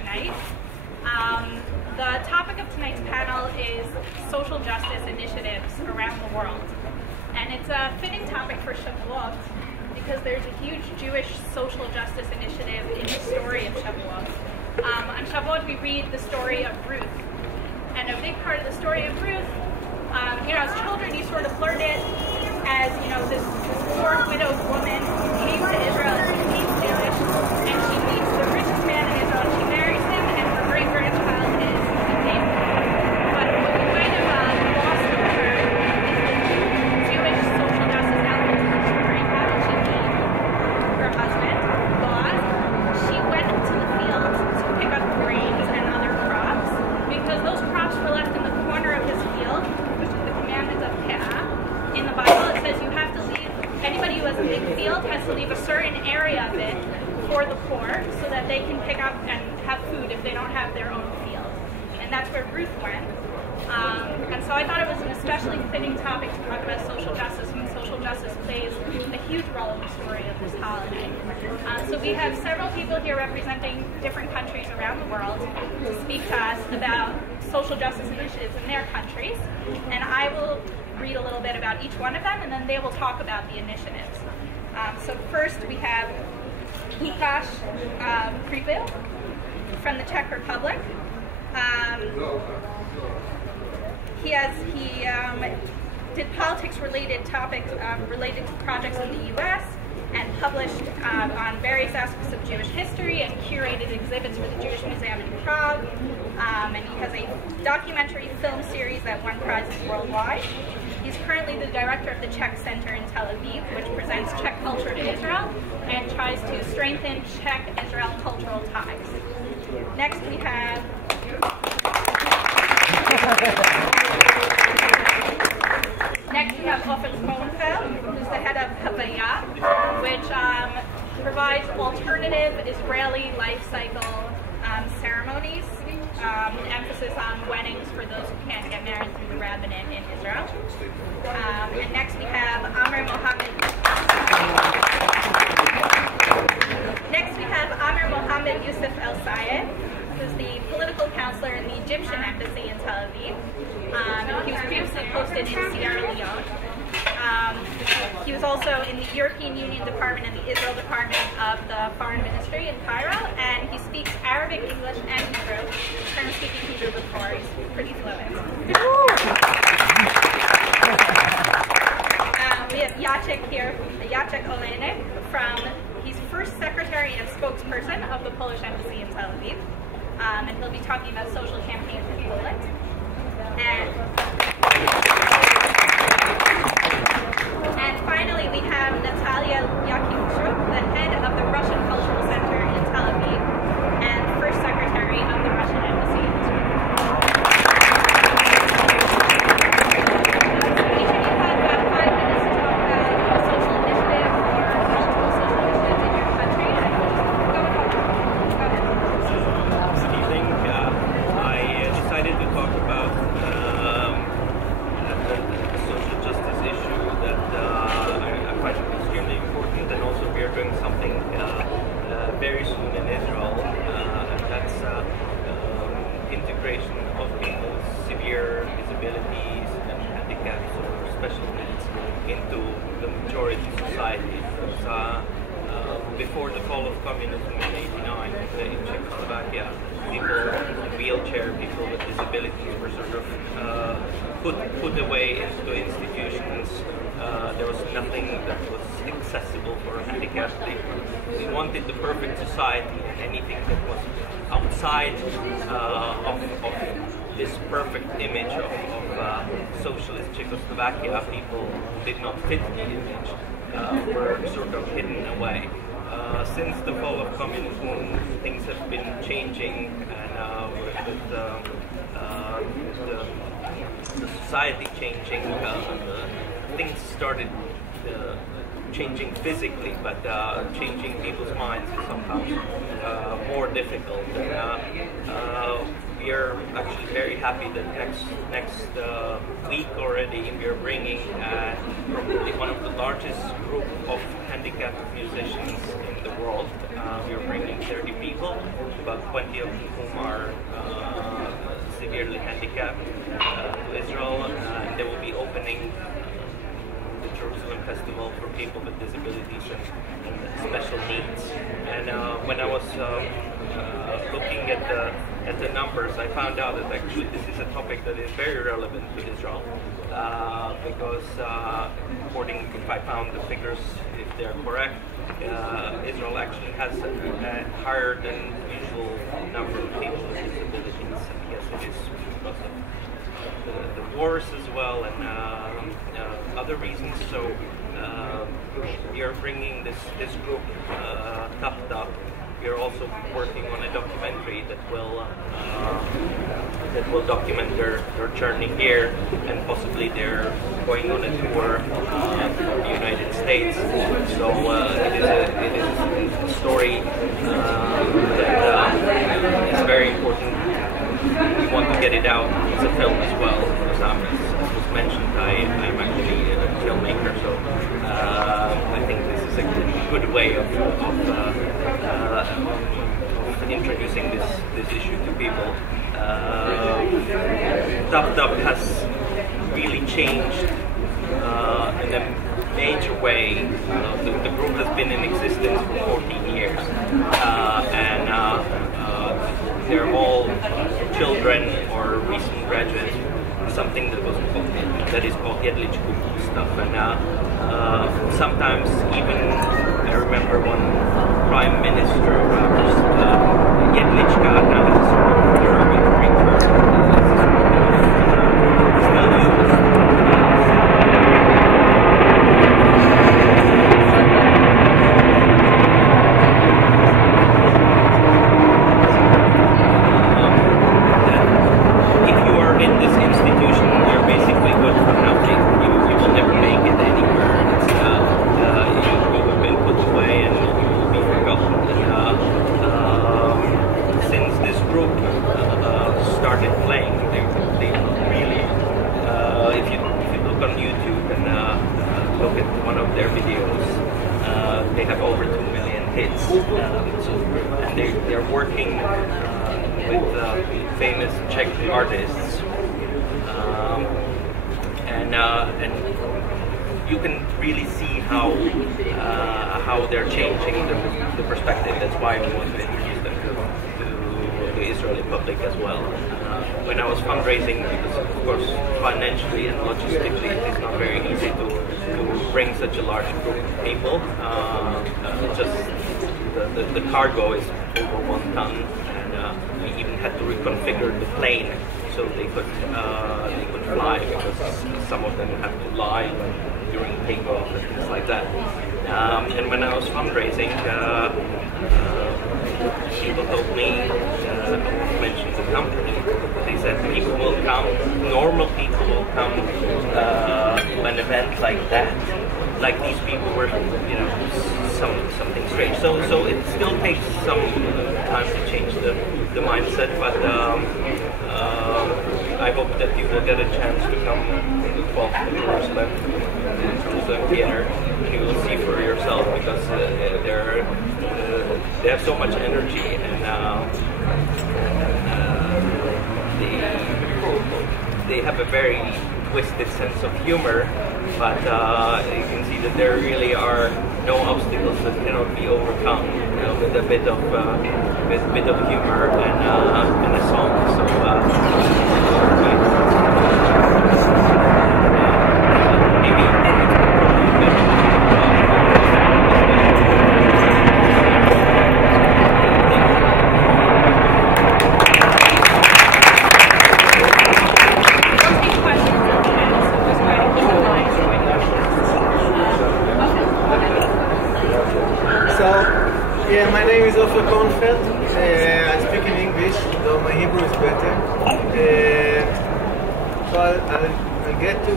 tonight. The topic of tonight's panel is social justice initiatives around the world. And it's a fitting topic for Shavuot because there's a huge Jewish social justice initiative in the story of Shavuot. On Shavuot, we read the story of Ruth. And a big part of the story of Ruth, as children, you sort of learn it as, this poor widowed woman who came to Israel and she became Jewish, and she meets the richest man in Israel, and she marries him, and her great-grandchild is David. But what we might have lost with her is the Jewish social justice element of her story. How did she meet her husband, Boaz? She went to the field to pick up grains and other crops, because those crops were left in the corner of his field, which is the commandment of Ke'ah. In the Bible, it says you have to leave, anybody who has a big field has to leave a certain area of it for the poor so that they can pick up and have food if they don't have their own field. And that's where Ruth went. And so I thought it was an especially fitting topic to talk about social justice, when social justice plays a huge role in the story of this holiday. So we have several people here representing different countries around the world to speak to us about social justice initiatives in their countries. And I will read a little bit about each one of them, and then they will talk about the initiatives. So first we have Łukasz Krivel from the Czech Republic. He did politics-related topics related to projects in the U.S. and published on various aspects of Jewish history and curated exhibits for the Jewish Museum in Prague. And he has a documentary film series that won prizes worldwide. He's currently the director of the Czech Center in Tel Aviv, which presents Czech culture to Israel and tries to strengthen Czech-Israel cultural ties. Next we have Ofer Kronfeld, who's the head of Havaya, which provides alternative Israeli life cycle ceremonies, emphasis on weddings for those who can't get married through the rabbinate in Israel. And next we have Amir Mohammed Yusuf El Sayed, who's the political counselor in the Egyptian embassy in Tel Aviv. He was previously posted in Sierra Leone. He was also in the European Union Department and the Israel Department of the Foreign Ministry in Cairo, and he speaks Arabic, English, and Hebrew. He started speaking Hebrew before. He's pretty fluent. We have Jacek here, Jacek Olenek, he's first secretary and spokesperson of the Polish embassy in Tel Aviv, and he'll be talking about social campaigns in Poland. And finally, we have Natalia Yakimchuk, the head of the Russian Cultural Center in Tel Aviv, and first secretary of the Russian embassy in Israel. Each of you have about 5 minutes to talk about a social initiative or multiple social initiatives in your country. And go ahead. Good evening. I decided to talk about the social justice issue that I find extremely important, and also we are doing something very soon in Israel, and that's integration of people's severe disabilities and handicaps or special needs into the majority society. Because before the fall of communism in '89 in Czechoslovakia, people in wheelchair, people with disabilities were sort of put away into institutions. There was nothing that was accessible for handicapped people. We wanted the perfect society, and anything that was outside of this perfect image of socialist Czechoslovakia, people who did not fit the image, were sort of hidden away. Since the fall of communism, things have been changing, and with the society changing, things started changing physically, but changing people's minds is somehow more difficult. And we are actually very happy that next week already we are bringing probably one of the largest group of handicapped musicians in the world. We are bringing 30 people, about 20 of whom are severely handicapped to Israel, and they will be opening the Jerusalem Festival for people with disabilities and special needs. And when I was looking at the numbers, I found out that actually this is a topic that is very relevant to Israel, because according, if I found the figures, if they're correct, Israel actually has a higher than usual number of people with disabilities. Yes, it is because of the wars as well and other reasons. So we are bringing this group up. We are also working on a documentary that will document their journey here, and possibly they're going on a tour of the United States. So it is a story that is very important. We want to get it out as a film as well, because as was mentioned, I'm actually a filmmaker, so I think this is a good way of introducing this issue to people. Dub has really changed in a major way. The group has been in existence for 14 years, and they're all children or recent graduates, something that is called Yedlich stuff. And sometimes even I remember one prime minister of ours, Yedlichka, now has a sort of derogatory term, still used. And you can really see how they're changing the perspective. That's why we want to introduce them to the Israeli public as well. When I was fundraising, because of course financially and logistically it is not very easy to bring such a large group of people. Just the cargo is over 1 ton, and we even had to reconfigure the plane so they could fly, because some of them have to lie during takeoff and things like that. And when I was fundraising, people told me, I won't mention the company, they said people will come, normal people will come to an event like that, like these people were, something strange. So it still takes some time to change the mindset, but I hope that you will get a chance to come on the 12th to Jerusalem Theater, and you will see for yourself, because they have so much energy, and they have a very twisted sense of humor, but you can see that there really are no obstacles that cannot be overcome, with a bit of humor and a song. So I speak in English, though my Hebrew is better. So I'll get to,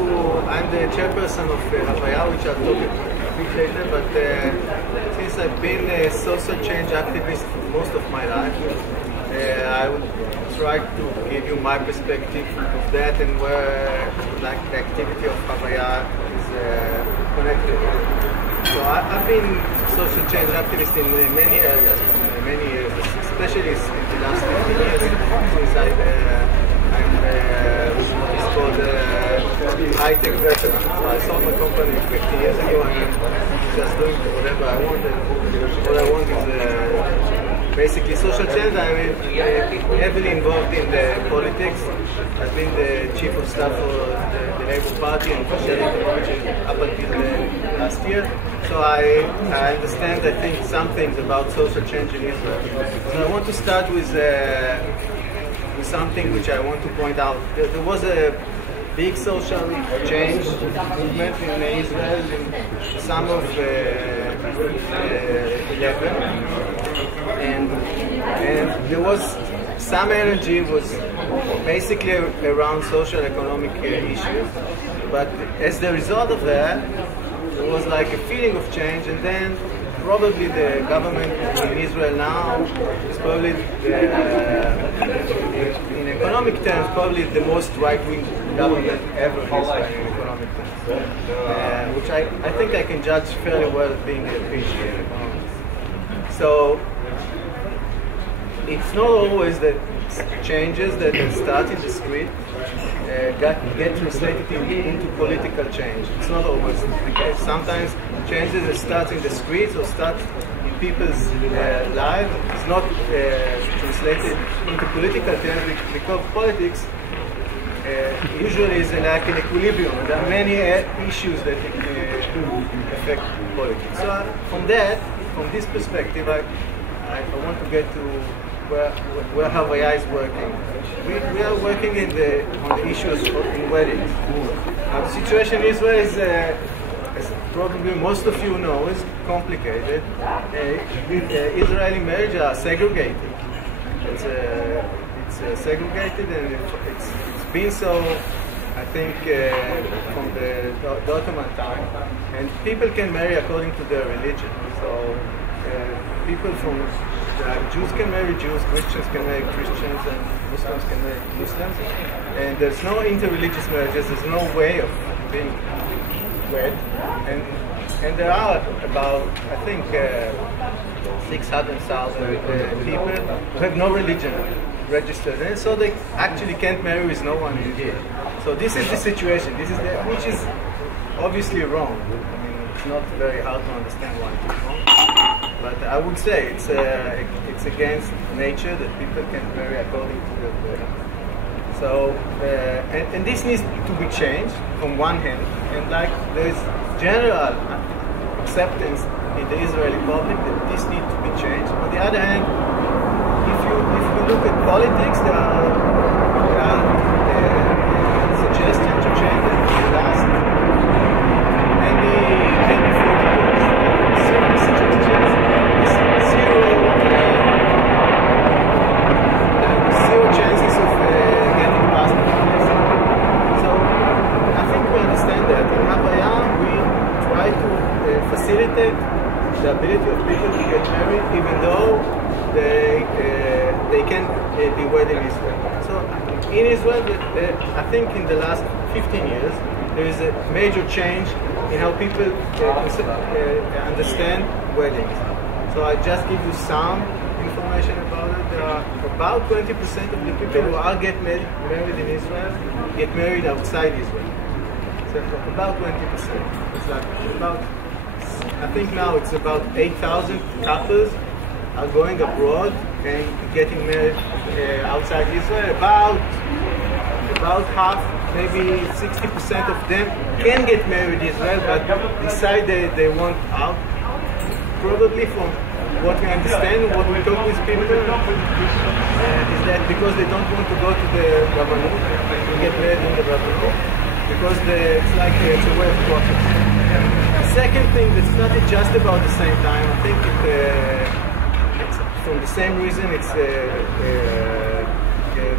I'm the chairperson of Havaya, which I'll talk a bit later, but since I've been a social change activist most of my life, I would try to give you my perspective of that and where like the activity of Havaya is connected. So I've been social change activist in many areas for many years, especially in the last 15 years since I'm what's called high-tech veteran. So I sold my company 15 years ago and I'm just doing whatever I want. And what I want is basically social change. I'm heavily involved in the politics. I've been the chief of staff for the Labour Party and for sharing technology up until last year. So I understand, I think, some things about social change in Israel. So I want to start with something which I want to point out. There was a big social change movement in Israel in summer of 11, and there was some energy was basically around social economic issues, but as the result of that, there was like a feeling of change, and then probably the government in Israel now is probably, in economic terms, probably the most right-wing government ever in Israel in economic terms, which I think I can judge fairly well being a PhD in economics. So it's not always that changes that start in the street get translated into political change. It's not always the case. Sometimes changes that start in the streets or start in people's lives is not translated into political terms because politics usually is like an equilibrium. There are many issues that affect politics. So from this perspective, I want to get to where Havaya is working. We are working on the issues in weddings. The situation in Israel is, as probably most of you know, is complicated. Israeli marriages are segregated. It's segregated, and it's been so, I think, from the Ottoman time. And people can marry according to their religion. So people from Jews can marry Jews, Christians can marry Christians, and Muslims can marry Muslims. And there's no interreligious marriages, there's no way of being wed. And there are about, I think, 600,000 people who have no religion registered. And so they actually can't marry with no one in here. So this is the situation, which is obviously wrong. I mean, it's not very hard to understand why it's wrong. But I would say it's against nature that people can marry according to their will. So and this needs to be changed from one hand, and like there is general acceptance in the Israeli public that this needs to be changed. On the other hand, if you look at politics, there are suggestions to change it in the last maybe 40 years. Suggestions. Zero chances of getting past the place. So I think we understand that. In Havaya, we try to facilitate the ability of people to get married, even though they can be wed in Israel. So in Israel, I think in the last 15 years, there is a major change in how people understand weddings. So I just give you some information about it. There are about 20% of the people who are married in Israel get married outside Israel. So about 20%. It's like about, I think now it's about 8,000 couples are going abroad and getting married outside Israel. About half, maybe 60% of them can get married in Israel, but decide they want out. Probably from what we understand, what we talk with people, is that because they don't want to go to the Rabbanu, to get married in the Rabbanu, because it's a way of process. The second thing that started just about the same time, I think it's from the same reason, it's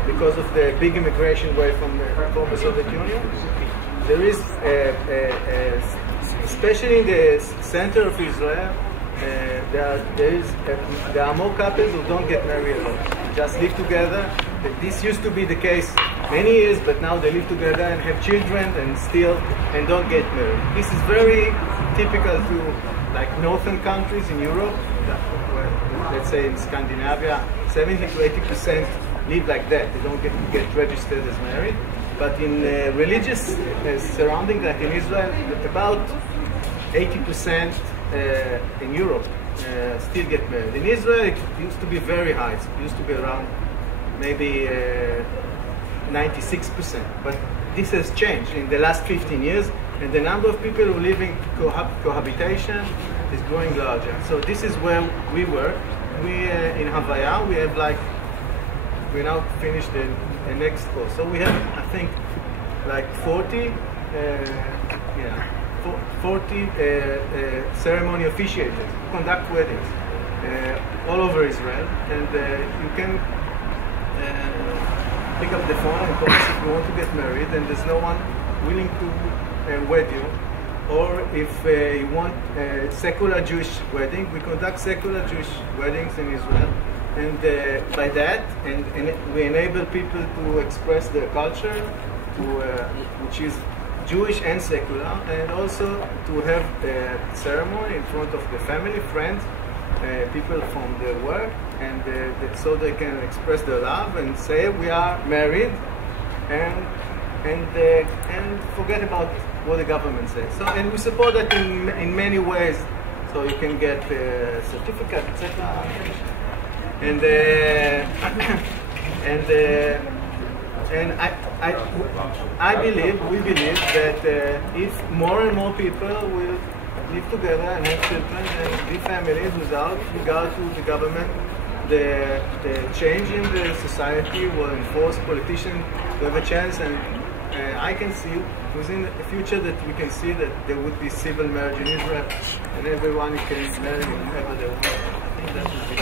because of the big immigration wave from the former Soviet Union. There is, especially in the center of Israel, there are more couples who don't get married at all. Just live together. This used to be the case many years, but now they live together and have children and don't get married. This is very typical to like northern countries in Europe, where, let's say in Scandinavia, 70 to 80% live like that. They don't get registered as married. But in religious surroundings, like in Israel, about 80% in Europe still get married. In Israel, it used to be very high. It used to be around maybe 96%. But this has changed in the last 15 years, and the number of people who live in cohabitation is growing larger. So this is where we were. We in Havaya, we have like, we now finished the next course. So we have, I think, like 40 ceremony officiators who conduct weddings all over Israel, and you can pick up the phone and call us if you want to get married, and there's no one willing to wed you. Or if you want a secular Jewish wedding, we conduct secular Jewish weddings in Israel. And by that, and we enable people to express their culture, which is Jewish and secular, and also to have a ceremony in front of the family, friends, people from their work, and so they can express their love and say we are married, and forget about what the government says. So, and we support that in many ways. So you can get a certificate, etc. And we believe that if more and more people will live together and have children and be families without regard to the government, the change in the society will enforce politicians to have a chance. And I can see within the future that we can see that there would be civil marriage in Israel, and everyone can marry whoever they want. I think that would be.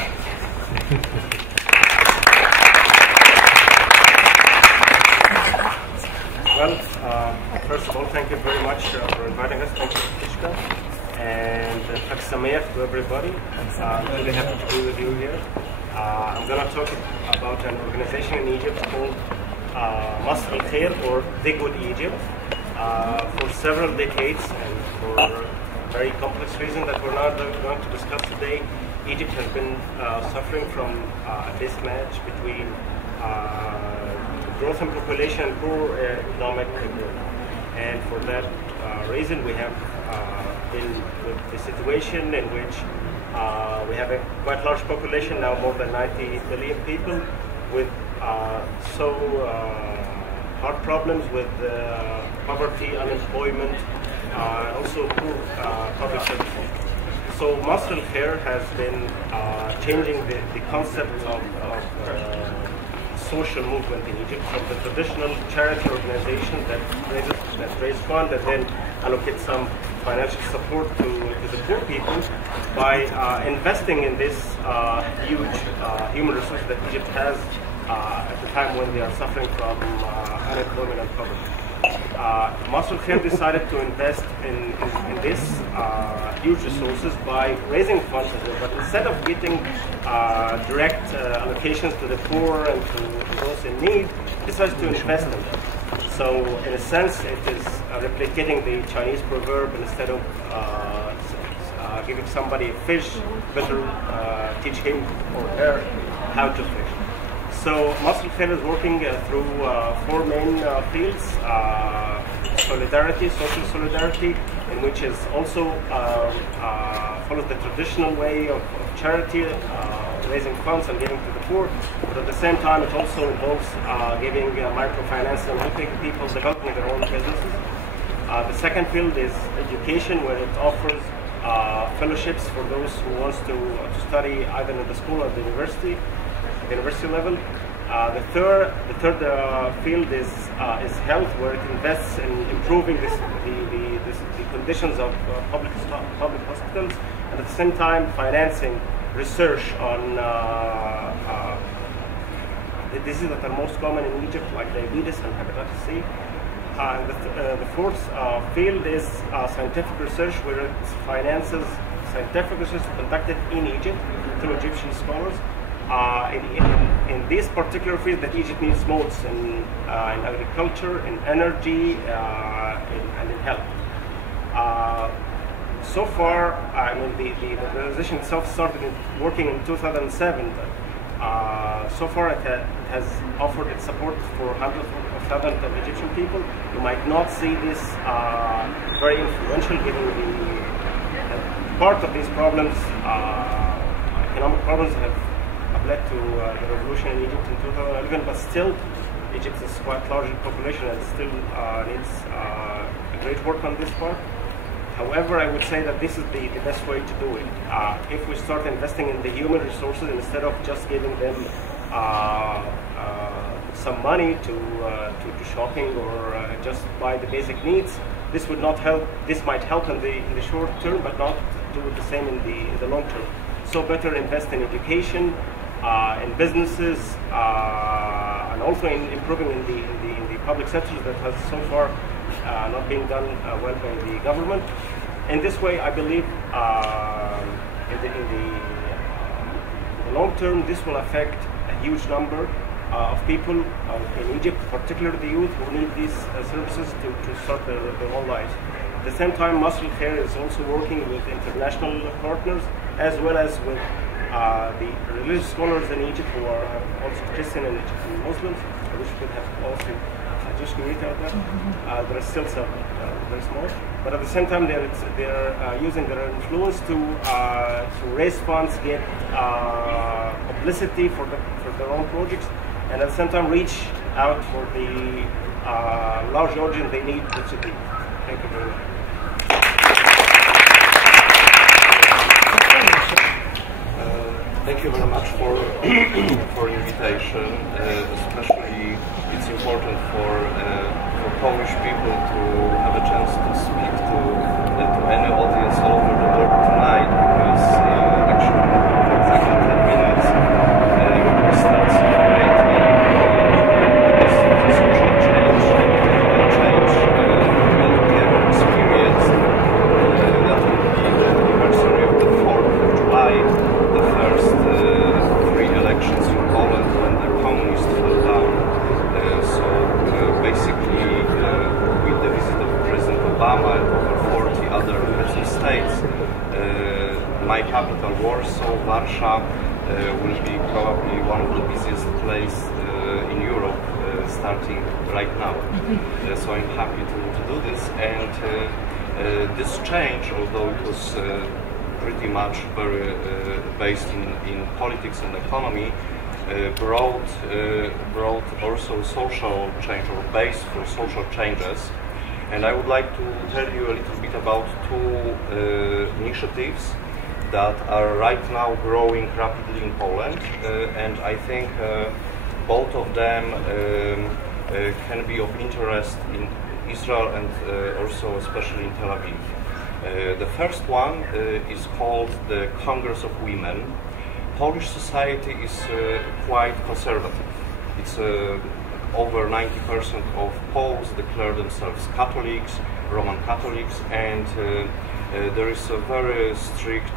Well, first of all, thank you very much for inviting us. Thank you, Fishka, and Chag Sameach to everybody. I'm really happy to be with you here. I'm going to talk about an organization in Egypt called Masr al-Khair, or The Good Egypt. For several decades, and for very complex reasons that we're not going to discuss today, Egypt has been suffering from a mismatch between growth in population and poor economic growth. And for that reason, we have been with the situation in which we have a quite large population, now more than 90 million people, with hard problems with poverty, unemployment, also poor public services. So Masr al-Khair has been changing the concept of social movement in Egypt from the traditional charity organization that raise funds and then allocate some financial support to the poor people by investing in this huge human resource that Egypt has at the time when they are suffering from unemployment and poverty. Masr al-Khair decided to invest in this huge resources by raising funds, but instead of getting direct allocations to the poor and to those in need, decided to invest in them. So in a sense, it is replicating the Chinese proverb: instead of giving somebody a fish, better teach him or her how to fish. So Masr al-Khair is working through four main fields: solidarity, social solidarity, in which is also follows the traditional way of charity, raising funds and giving to the poor. But at the same time, it also involves giving microfinance and helping people developing their own businesses. The second field is education, where it offers fellowships for those who wants to study either in the school or the university level. The third field is health, where it invests in improving the conditions of public hospitals, and at the same time financing research on the diseases that are most common in Egypt, like diabetes and hepatitis C. The fourth field is scientific research, where it finances scientific research conducted in Egypt through Egyptian scholars. In this particular field that Egypt needs most in agriculture, in energy, and in health. So far, I mean, the organization itself started working in 2007. So far, it has offered its support for hundreds of thousands of Egyptian people. You might not see this very influential, given the part of these problems, economic problems, have led to the revolution in Egypt in 2011. But still, Egypt is quite large in population and still needs great work on this part. However, I would say that this is the best way to do it. If we start investing in the human resources instead of just giving them some money to shopping or just buy the basic needs, this would not help. This might help in the short term, but not do the same in the long term. So better invest in education, in businesses, and also in improving in the public sector that has so far not being done well by the government. In this way, I believe in the long term, this will affect a huge number of people in Egypt, particularly the youth, who need these services to start their own lives. At the same time, Muslim Care is also working with international partners, as well as with the religious scholars in Egypt who are also Christian and Egyptian Muslims. I wish we could have also a Jewish community out there. There are still some very small, but at the same time they're using their influence to raise funds, get publicity for their own projects, and at the same time reach out for the large audience they need, which is the. Thank you very much. Thank you very much for invitation. Especially, it's important for Polish people to have a chance to speak to any audience all over the world tonight, because actually in exactly 10 minutes we will start celebrating this social change we have experienced. That will be the anniversary of the 4th of July. The first three elections in Poland when the communists fell down. So basically, with the visit of President Obama and over 40 other heads of states, my capital, Warsaw, Warsaw, will be probably one of the busiest places in Europe, starting right now. So I'm happy to do this, and this change, although it was pretty much very based in politics and economy, brought also social change, or base for social changes. And I would like to tell you a little bit about two initiatives that are right now growing rapidly in Poland, and I think both of them can be of interest in Israel and also especially in Tel Aviv. The first one is called the Congress of Women. Polish society is quite conservative. It's over 90% of Poles declare themselves Catholics, Roman Catholics, and there is a very strict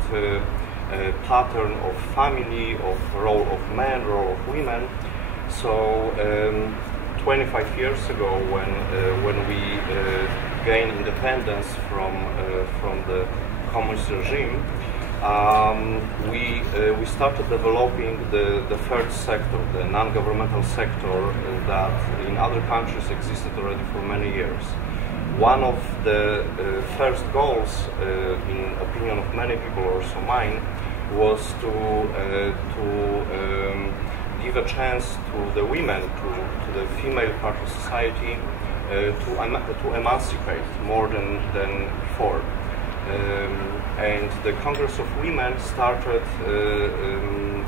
pattern of family, of role of men, role of women. So 25 years ago, when we gained independence from the communist regime, we started developing the third sector, the non-governmental sector that in other countries existed already for many years. One of the first goals, in opinion of many people, also mine, was to give a chance to the women, to the female part of society, to emancipate more than before. And the Congress of Women started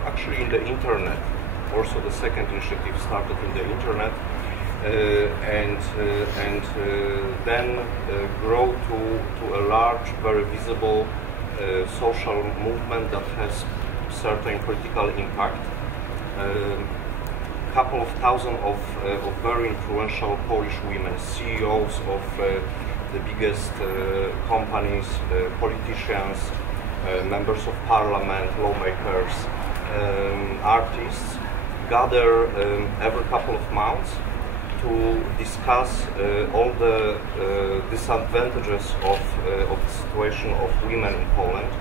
actually in the internet. Also, the second initiative started in the internet, and then grow to a large, very visible social movement that has certain political impact. couple of thousand of very influential Polish women, CEOs of the biggest companies, politicians, members of parliament, lawmakers, artists, gather every couple of months to discuss all the disadvantages of the situation of women in Poland.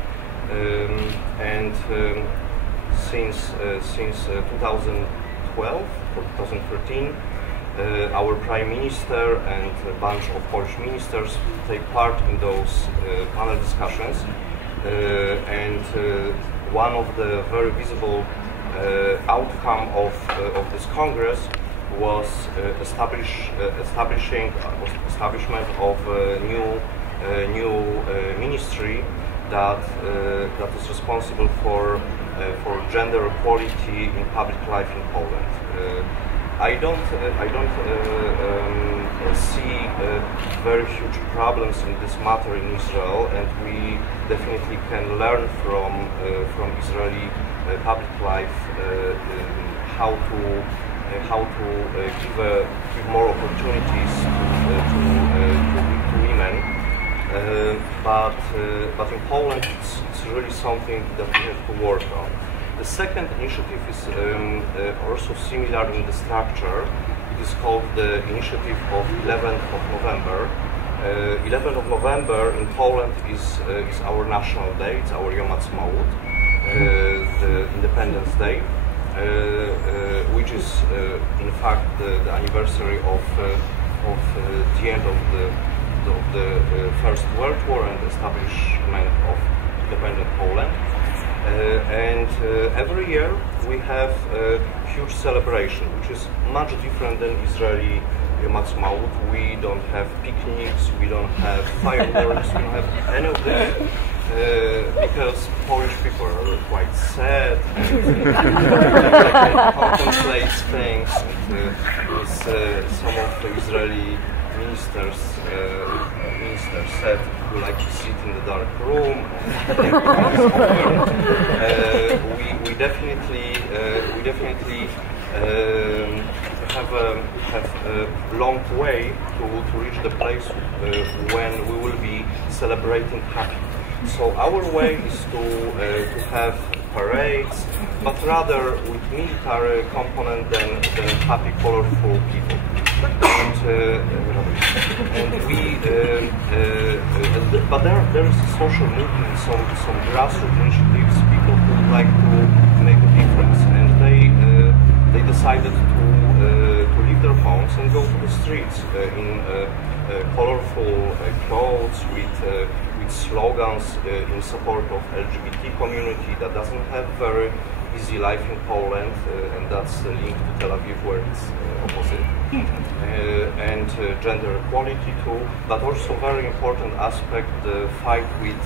Since 2012 or 2013, our Prime Minister and a bunch of Polish ministers take part in those panel discussions. One of the very visible outcome of this Congress was establishment of a new ministry that is responsible for gender equality in public life in Poland. I don't see very huge problems in this matter in Israel, and we definitely can learn from Israeli public life how to give more opportunities to women. But in Poland, it's really something that we have to work on. The second initiative is also similar in the structure. It is called the Initiative of 11th of November. 11th of November in Poland is our national day. It's our Yom Ha'atzmaut, the Independence Day, which is in fact the anniversary of the end of the First World War and establishment of independent Poland. Every year we have a huge celebration, which is much different than Israeli Yom Ha'atzmaut. We don't have picnics, we don't have fireworks, we don't have any of this, because Polish people are quite sad and contemplate things. Some of the Israeli ministers said we like to sit in the dark room. We definitely have a long way to reach the place when we will be celebrating happy. So our way is to have parades, but rather with military component than happy, colorful people. But there is a social movement, some grassroots initiatives, people who would like to make a difference, and they decided to leave their homes and go to the streets in colorful clothes with slogans in support of LGBT community that doesn't have very easy life in Poland, and that's linked to Tel Aviv where it's opposite, and gender equality too, but also very important aspect, the fight with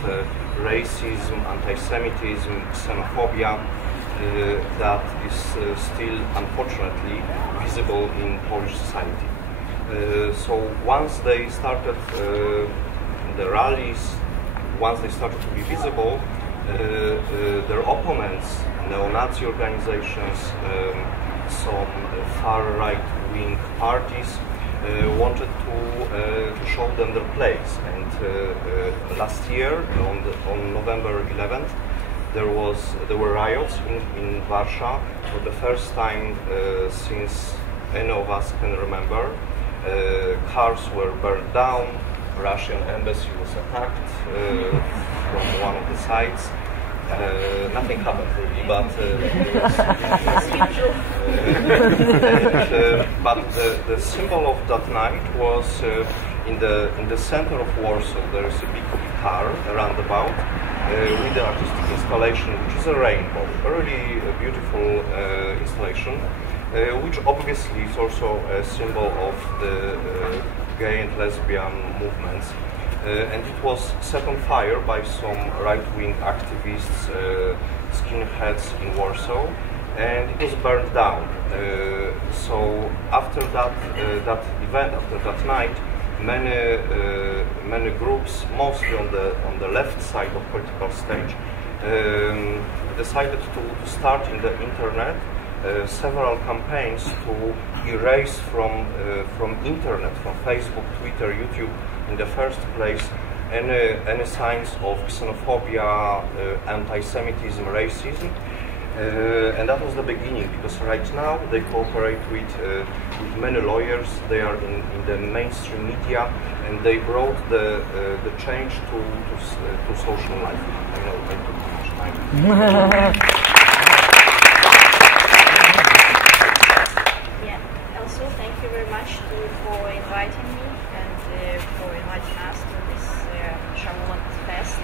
racism, anti-Semitism, xenophobia, that is still unfortunately visible in Polish society. So once they started the rallies, once they started to be visible, their opponents, neo-Nazi organizations, some far-right-wing parties wanted to show them their place. And last year, on November 11th, there were riots in Warsaw for the first time since any of us can remember. Cars were burned down. Russian embassy was attacked from one of the sides. Nothing happened really, but but the symbol of that night was in the center of Warsaw. There is a big car roundabout with the artistic installation, which is a rainbow, a really beautiful installation, which obviously is also a symbol of the gay and lesbian movements. And it was set on fire by some right-wing activists, skinheads in Warsaw, and it was burned down. So after that event, after that night, many groups, mostly on the left side of political stage, decided to start in the internet several campaigns to erase from internet, from Facebook, Twitter, YouTube, in the first place, any signs of xenophobia, anti-Semitism, racism. And that was the beginning, because right now they cooperate with many lawyers. They are in the mainstream media, and they brought the change to social life. I know I took too much time. Yeah. Also, thank you very much for inviting me and for inviting us to this Shavuot fest.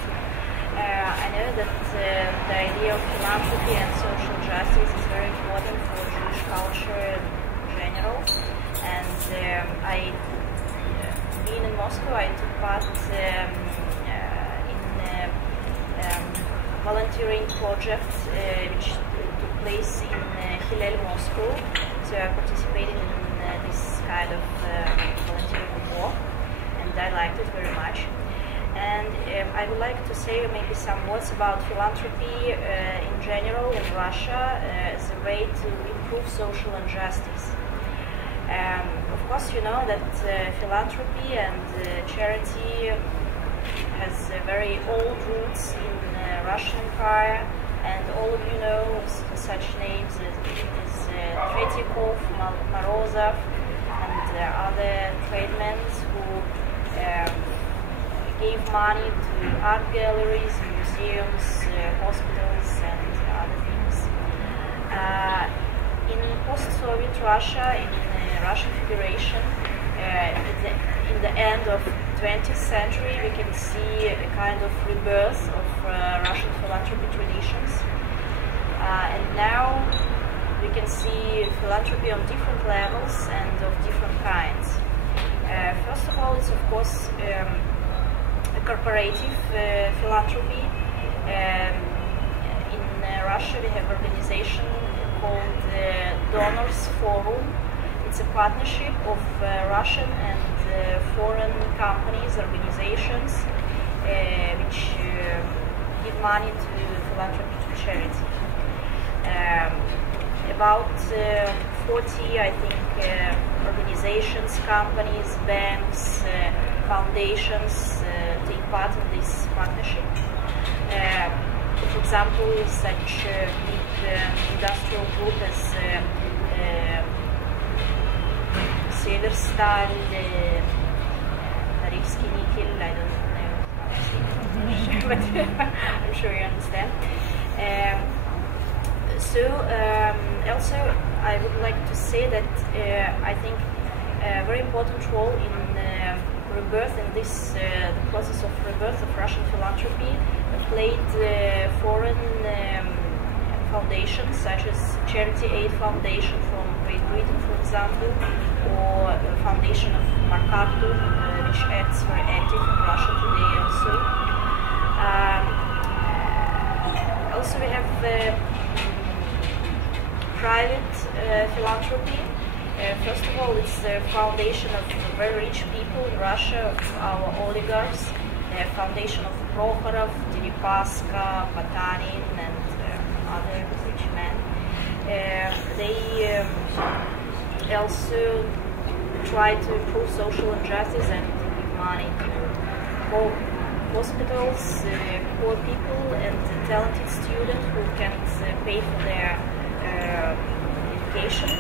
I know that the idea of philanthropy and social justice is very important for Jewish culture in general. And being in Moscow, I took part in volunteering project which took place in Hillel, Moscow. So I participated in this kind of volunteering work, and I liked it very much. And I would like to say maybe some words about philanthropy in general in Russia as a way to improve social injustice. Of course, you know that philanthropy and charity has very old roots in the Russian Empire, and all of you know such names as Tretyakov, Morozov, and other tradesmen who gave money to art galleries, museums, hospitals, and other things. In post-Soviet Russia, in the Russian Federation, in the end of 20th century, we can see a kind of rebirth of Russian philanthropy traditions. And now we can see philanthropy on different levels and of different kinds. First of all, it's of course corporative philanthropy. In Russia we have an organization called Donors Forum. It's a partnership of Russian and foreign companies, organizations which give money to philanthropy, to charity. About 40, I think, organizations, companies, banks, foundations take part in this partnership. For example, such a big industrial group as Severstal, Norilsk Nickel, I don't know, but I'm sure you understand. Also, I would like to say that I think a very important role in rebirth, in this the process of rebirth of Russian philanthropy, played foreign foundations such as Charity Aid Foundation from Great Britain, for example, or the foundation of MacArthur, which acts very active in Russia today also. Also we have private philanthropy. First of all, it's the foundation of very rich people in Russia, of our oligarchs, the foundation of Prokhorov, Deripaska, Batanin, and other rich men. They also try to improve social injustice and give money to hospitals, poor people, and talented students who can't pay for their education.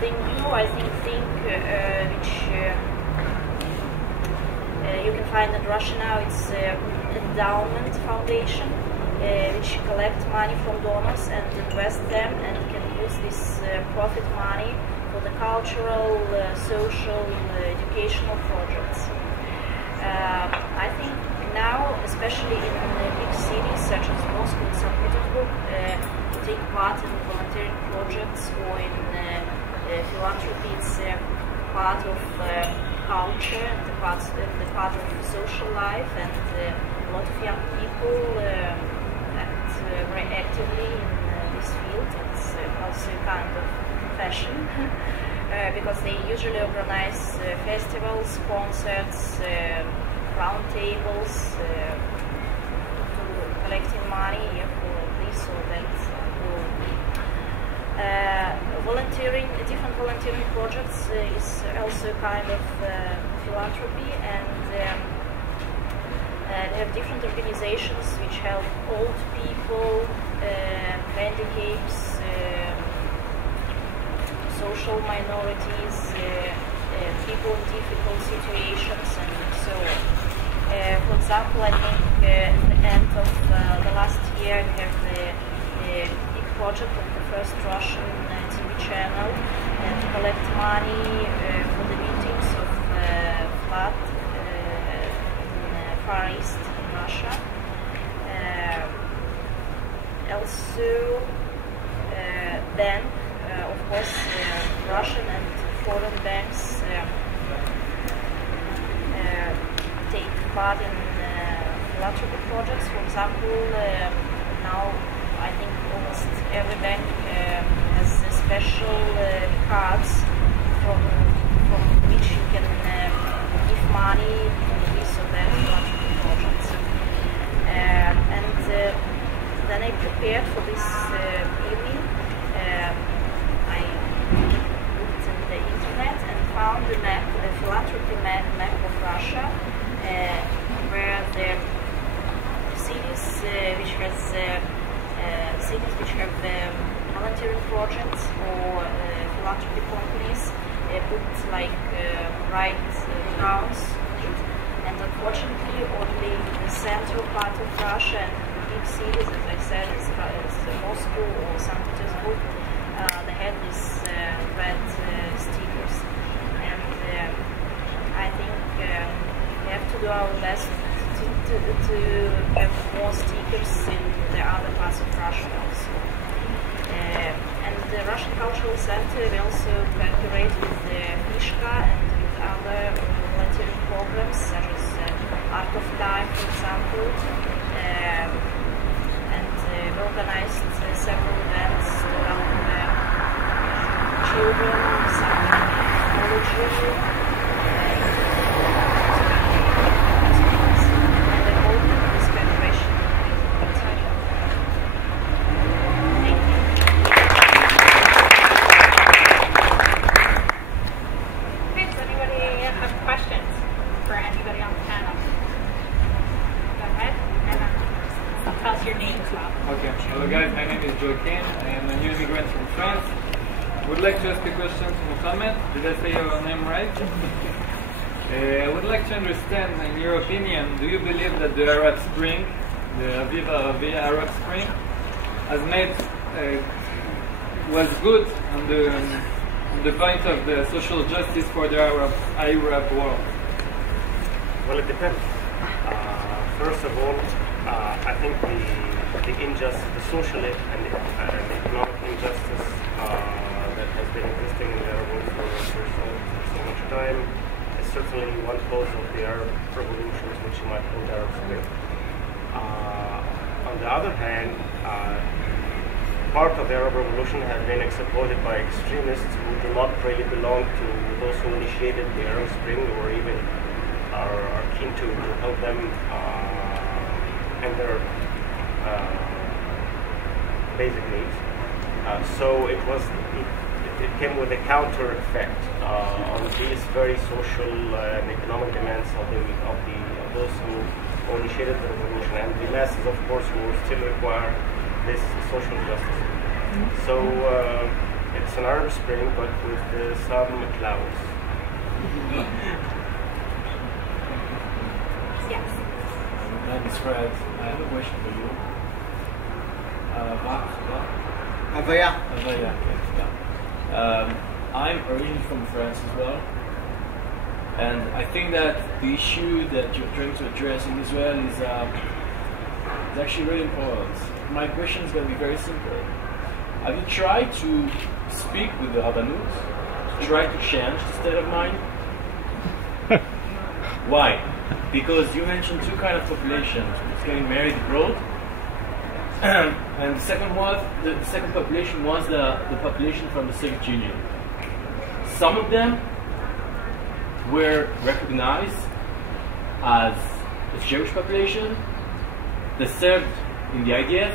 The new, I think, which you can find in Russia now, it's endowment foundation, which collect money from donors and invest them, and can use this profit money for the cultural, social, educational projects. I think now, especially in big cities such as Moscow and St. Petersburg, to take part in volunteering projects or in philanthropy, it's part of culture and the part of social life, and a lot of young people act very actively in this field. It's also a kind of fashion because they usually organize festivals, concerts, round tables, to collecting money for so that will be. Volunteering, different volunteering projects is also kind of philanthropy, and they have different organizations which help old people, handicaps, social minorities, people in difficult situations, and so on. For example, I think at the end of the last year we have the big project of the first Russian TV channel to collect money for the victims of flood in Far East in Russia. Also, bank, of course, Russian and foreign banks take part in philanthropy projects. For example, now I think almost every bank has special cards from which you can give money to this or that philanthropy projects. And then I prepared for this evening. I looked in the internet and found a map, a philanthropy map of Russia, where the cities which have volunteering projects or philanthropy companies put like right towns in it. And unfortunately, only the central part of Russia and the big cities, as I said, as Moscow or St. Petersburg, they had these red stickers. And I think we have to do our best to have more stickers in the other parts of Russia also. And the Russian Cultural Center will also cooperate with the Fishka and with other volunteering programs such as Art of Time, for example, and we organized several events to help children, some technology, Did I say your name right? I would like to understand, in your opinion, do you believe that the Arab Spring, the Aviv Arabi Arab Spring, has made was good on the point of the social justice for the Arab world? Well, it depends. First of all, I think the injustice, the social and the economic injustice that has been existing in the Arab world for so much time is certainly one cause of the Arab revolutions, which you might call the Arab Spring. On the other hand, part of the Arab revolution has been exploited by extremists who do not really belong to those who initiated the Arab Spring, or even are keen to help them in their basic needs. So it came with a counter effect on these very social and economic demands of those who initiated the revolution, and the masses, of course, who still require this social justice. So it's an Arab Spring, but with some clouds. Yes. My name is Fred. I have a question for you. Avaya. Avaya, yeah. I'm originally from France as well. And I think that the issue that you're trying to address in Israel is actually really important. My question is going to be very simple. Have you tried to speak with the Rabbanut to try to change the state of mind? Why? Because you mentioned two kinds of populations. It's getting married abroad, and the second population was the population from the Soviet Union. Some of them were recognized as a Jewish population. They served in the IDF,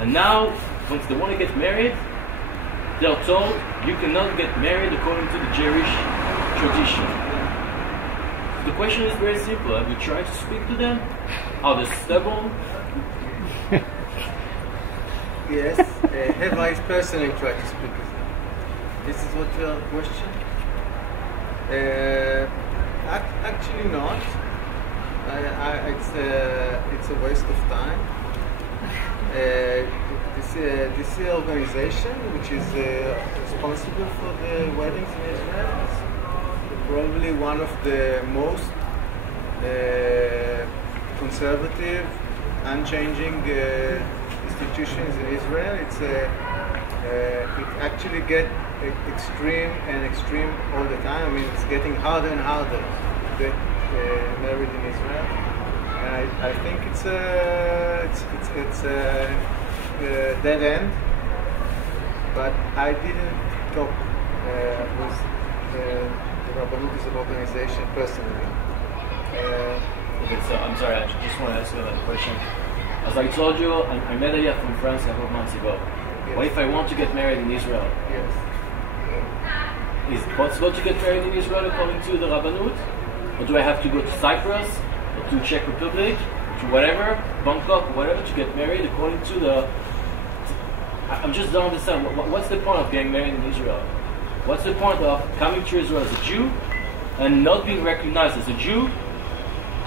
And now, once they want to get married, they're told you cannot get married according to the Jewish tradition. The question is very simple. Have you tried to speak to them? Are they stubborn? Yes. Have I personally tried to speak with them? This is what your question? Actually not. It's a waste of time. This organization, which is responsible for the weddings in Israel, is probably one of the most conservative, unchanging institutions in Israel. It actually gets extreme all the time. I mean, it's getting harder and harder to get married in Israel. And I think it's a dead end. But I didn't talk with the Rabbanut as an organization personally. Okay, so I'm sorry, I just want to ask you another question. As I told you, I met Aya from France a couple of months ago. Yes. What if I want to get married in Israel? Yes. Is it possible to get married in Israel according to the Rabbanut? Or do I have to go to Cyprus, or to Czech Republic, to whatever, Bangkok, whatever, to get married according to the... I just don't understand. What's the point of getting married in Israel? What's the point of coming to Israel as a Jew and not being recognized as a Jew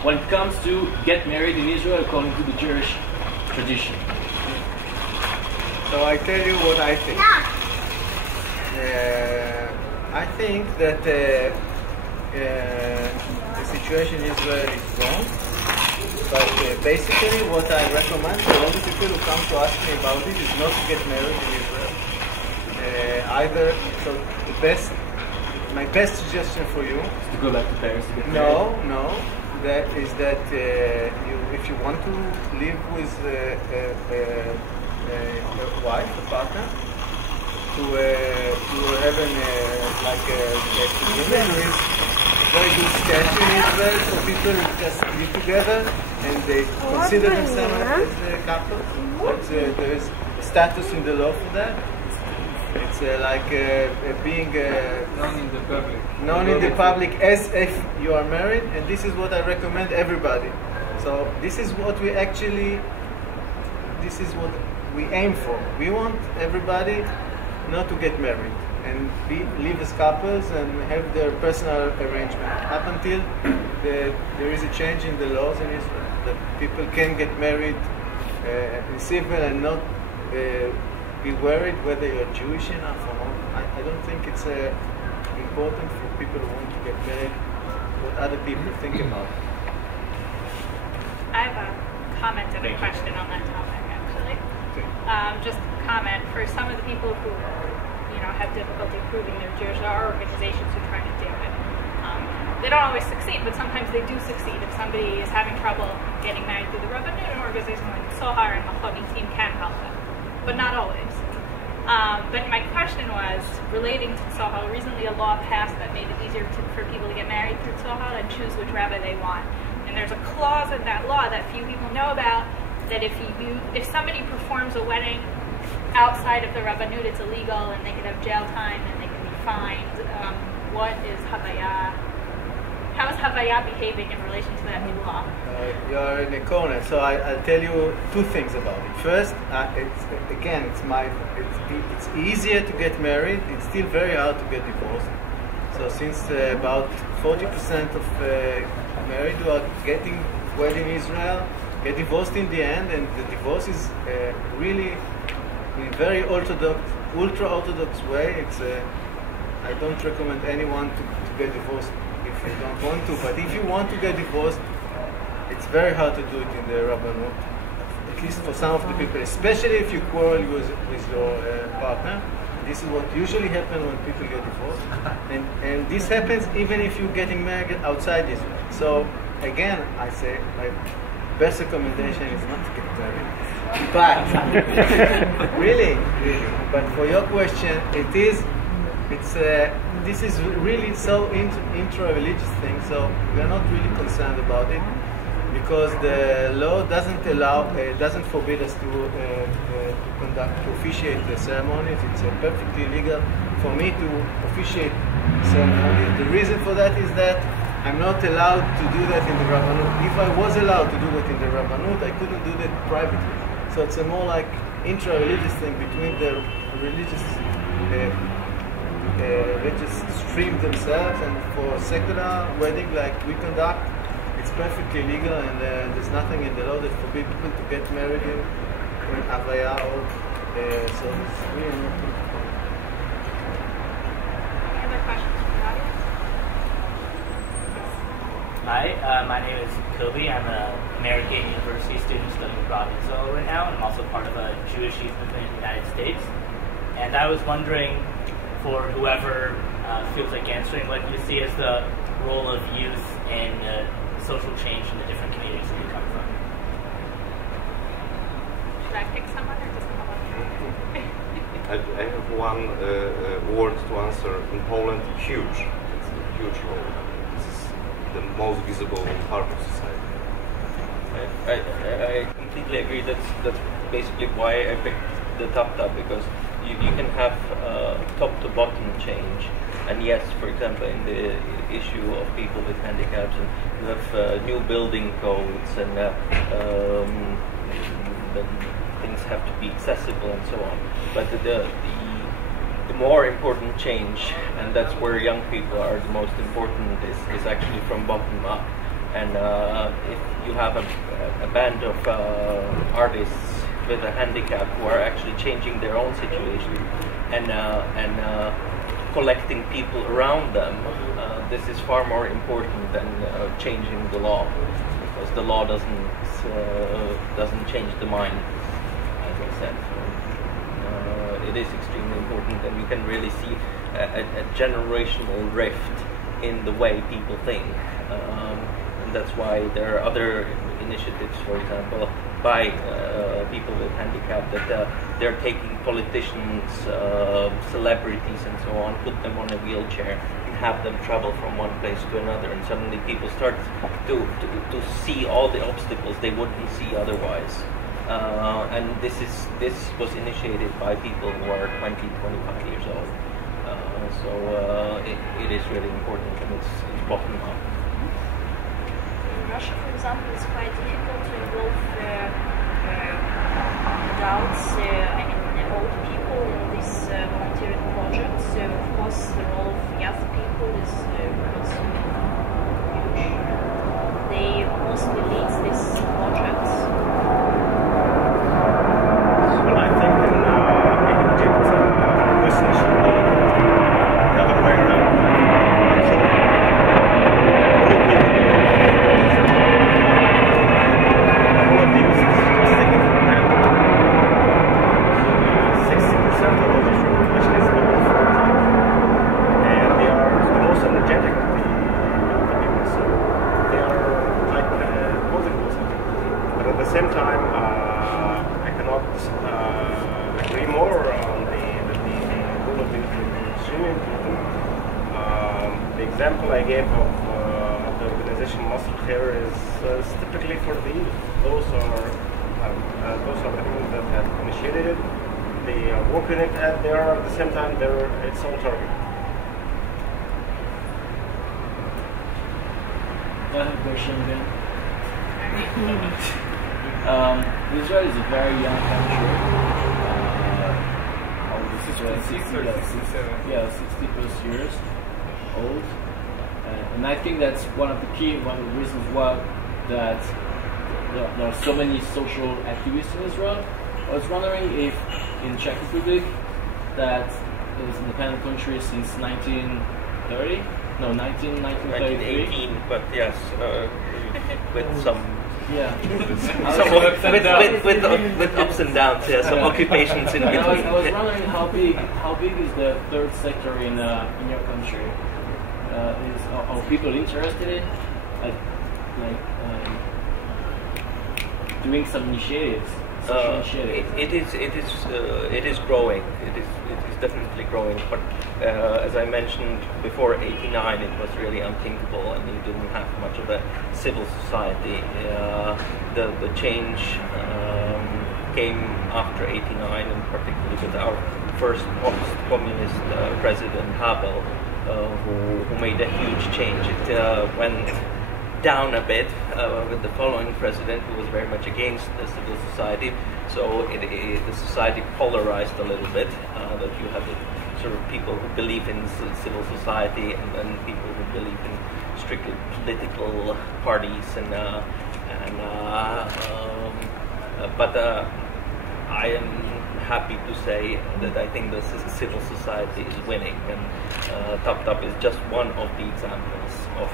when it comes to get married in Israel according to the Jewish tradition? So I tell you what I think. I think that the situation in Israel is wrong, but basically what I recommend for all the people who come to ask me about it is not to get married in Israel. My best suggestion for you Is to go back to Paris to get married? No. That is that if you want to live with a wife, a partner, to have like a there is a very good statute in Israel for people who just live together and they consider themselves as a couple. But there is a status in the law for that. It's like being Known in the public. known in the public as if you are married, and this is what I recommend everybody. So this is what we aim for. We want everybody not to get married and live as couples and have their personal arrangement up until there is a change in the laws in Israel that people can get married in civil and not be worried whether you're Jewish enough or not. I don't think it's important for people who want to get married what other people think about it. I have a comment and a question on that topic, actually. Just a comment for some of the people who, have difficulty proving they're Jewish. There are organizations who try to do it. They don't always succeed, but sometimes they do succeed. If somebody is having trouble getting married through the Rabbanut, an organization like Sohar and Machoni team can help them, but not always. But my question was relating to Sohar. Recently, a law passed that made it easier for people to get married through Sohar and choose which rabbi they want. And there's a clause in that law that few people know about, that if somebody performs a wedding outside of the Rabbanut, it's illegal, and they could have jail time, and they can be fined. What is Havaya? How is Havaya behaving in relation to that new law? You're in a corner, so I'll tell you two things about it. First, it's easier to get married. It's still very hard to get divorced. So since about 40% of married who are getting wed in Israel get divorced in the end, and the divorce is really in a very ultra-orthodox way. It's I don't recommend anyone to get divorced if you don't want to, but if you want to get divorced, it's very hard to do it in the Rabbanut, at least for some of the people, especially if you quarrel with your partner. This is what usually happens when people get divorced, and this happens even if you're getting married outside Israel. So again, I say my best recommendation is not to get married. But really, but for your question, this is really so intra-religious thing. So we are not really concerned about it. because the law doesn't allow, doesn't forbid us to officiate the ceremonies. It's perfectly legal for me to officiate ceremonies. The reason for that is that I'm not allowed to do that in the Rabbanut. If I was allowed to do that in the Rabbanut, I couldn't do that privately. So it's a more like intra-religious thing between the religious stream themselves, and for secular wedding like we conduct, it's perfectly legal, and there's nothing in the law that forbids people to get married in Avaya or so it's really not. Any other questions from the audience? Hi, my name is Kobe. I'm an American University student studying abroad in Israel right now, and I'm also part of a Jewish youth movement in the United States. And I was wondering, for whoever feels like answering, what you see as the role of youth in social change in the different communities that you come from. Should I pick someone or just come up? I have one word to answer. In Poland, huge. It's a huge role. This is the most visible part of society. I completely agree. That's basically why I picked the top, because you can have top to bottom change. And yes, for example, in the issue of people with handicaps, and you have new building codes, and things have to be accessible and so on. But the more important change, and that's where young people are the most important, is actually from bottom up. And if you have a band of artists with a handicap who are actually changing their own situation and collecting people around them, this is far more important than changing the law, because the law doesn't change the mind, as I said. So, it is extremely important, and we can really see a generational rift in the way people think. And that's why there are other initiatives, for example, by people with handicap, that they're taking politicians, celebrities and so on, put them on a wheelchair and have them travel from one place to another, and suddenly people start to see all the obstacles they wouldn't see otherwise. And this was initiated by people who are 20, 25 years old. So it is really important, and it's bottom up. In Russia, for example, it's quite difficult to involve adults, old people in this volunteering project. So, of course, the role of young people is quite huge. They mostly lead this project. Well, I think in Egypt, this should be the other way around. I gave of the organization is typically for the youth. Those are the people that have initiated it. They are working it, and they are at the same time they're its own target. I have a question again. Israel is a very young country. How old is Israel? 60 plus years old. And I think that's one of the reasons why that there are so many social activists in Israel. I was wondering if in Czech Republic, that is an independent country since 1930, no, 1918, but yes, with some. Yeah, with ups and downs, yeah, some occupations in between. I was wondering how big is the third sector in your country? Are people interested in doing some initiatives It is growing. It is definitely growing. But as I mentioned before, '89 it was really unthinkable, and you didn't have much of a civil society. The change came after '89, and particularly with our first post-communist president Havel, who made a huge change. It went down a bit with the following president, who was very much against the civil society. So the society polarized a little bit. That you had the sort of people who believe in civil society, and then people who believe in strictly political parties. But I am happy to say that I think the civil society is winning, and TopTop is just one of the examples of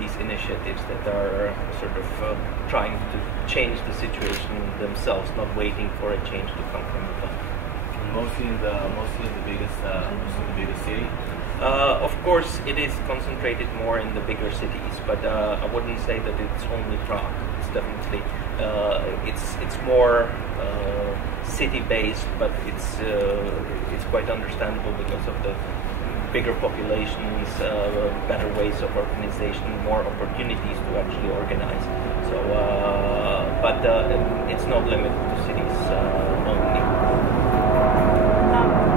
these initiatives that are sort of trying to change the situation themselves, not waiting for a change to come from the top. Mostly in the biggest city. Of course, it is concentrated more in the bigger cities, but I wouldn't say that it's only Prague. It's definitely it's more city-based, but it's quite understandable because of the bigger populations, better ways of organization, more opportunities to actually organize. So, but it's not limited to cities only.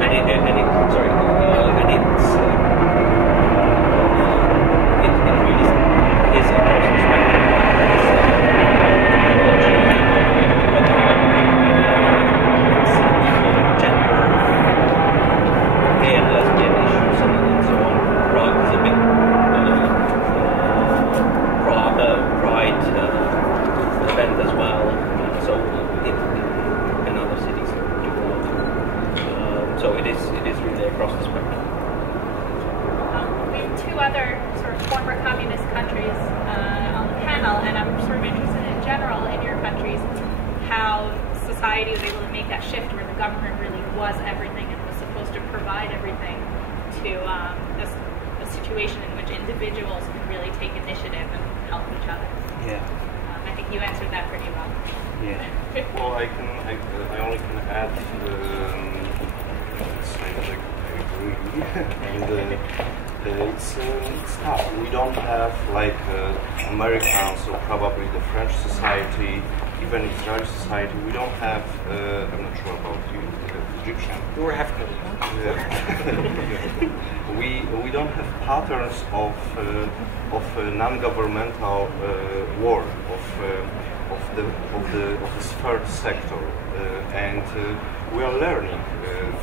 It really is across the spectrum. Gender, gay and lesbian issues, and so on. Prague is a big pride event as well. So and other cities. So it is really across the spectrum. We have two other sort of former communist countries on the panel, and I'm sort of interested in general in your countries how society was able to make that shift where the government really was everything and was supposed to provide everything to a situation in which individuals can really take initiative and help each other. Yeah. I think you answered that pretty well. Yeah. Well, I only can add. Say that I agree, and it's tough. We don't have like Americans or probably the French society, even Israeli society. We don't have. I'm not sure about you, Egyptian. We're African. We don't have patterns of non-governmental work of this third sector, and we are learning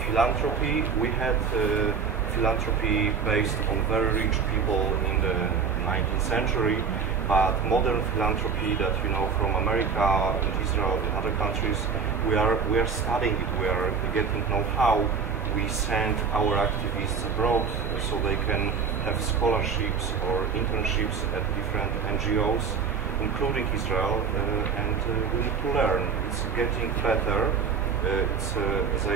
philanthropy. We had philanthropy based on very rich people in the 19th century, but modern philanthropy that you know from America and Israel and other countries, we are studying it. We are getting know-how. We send our activists abroad so they can have scholarships or internships at different NGOs, including Israel, and we need to learn. It's getting better. As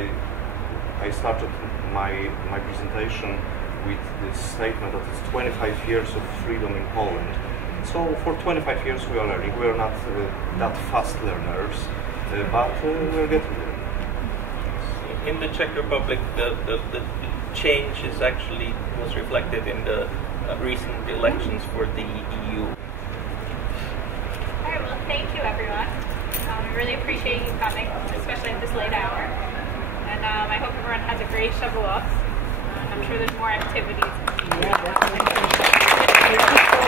I started my presentation with this statement that it's 25 years of freedom in Poland. So for 25 years we are learning. We are not that fast learners, but we're getting there. In the Czech Republic, the change was reflected in the recent elections for the EU. All right, well, thank you, everyone. I really appreciate you coming, especially at this late hour. And I hope everyone has a great Shavuot. I'm sure there's more activities. Yeah, definitely.